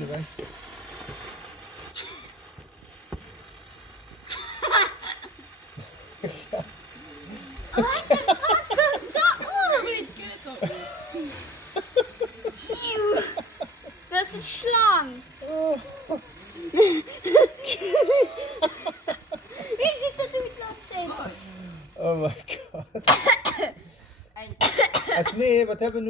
je weg. Dat is een slang. Wie zit dat doet nog steeds? Oh my god. Esmee, wat hebben we nu